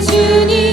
주님